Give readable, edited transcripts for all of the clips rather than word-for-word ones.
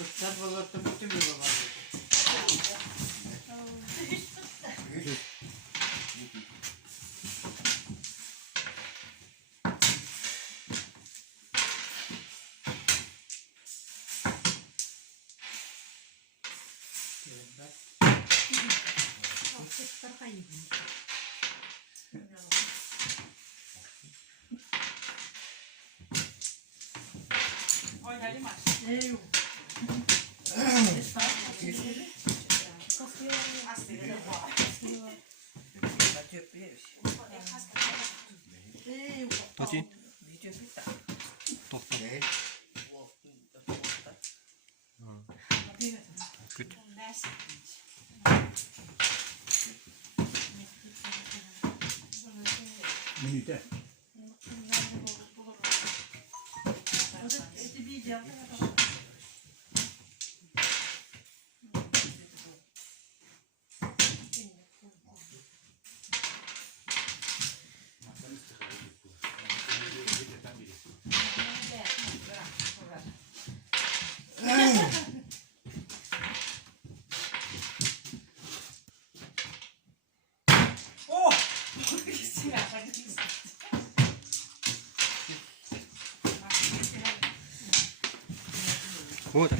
Sen balıkta bütün bir baba. Oynayalım mı? Toci. Tohta. Good. Minüte. Oh! Burada.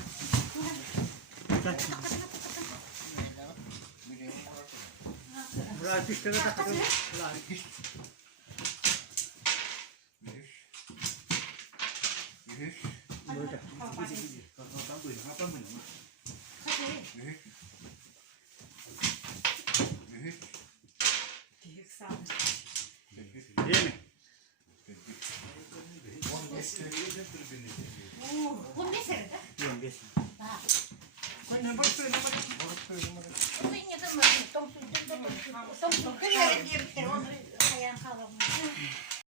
Burası işte de takılır. Böyle. Kapan buyurun. Kapan buyurun. Değil mi? Bu ne seride? Yok geçsin. Oyna bak söyle bak. Bu ne kadar mı? Tom su, tom su, tom su. Tom su. Kıyarım diye bir kere onu ayağın kavramı.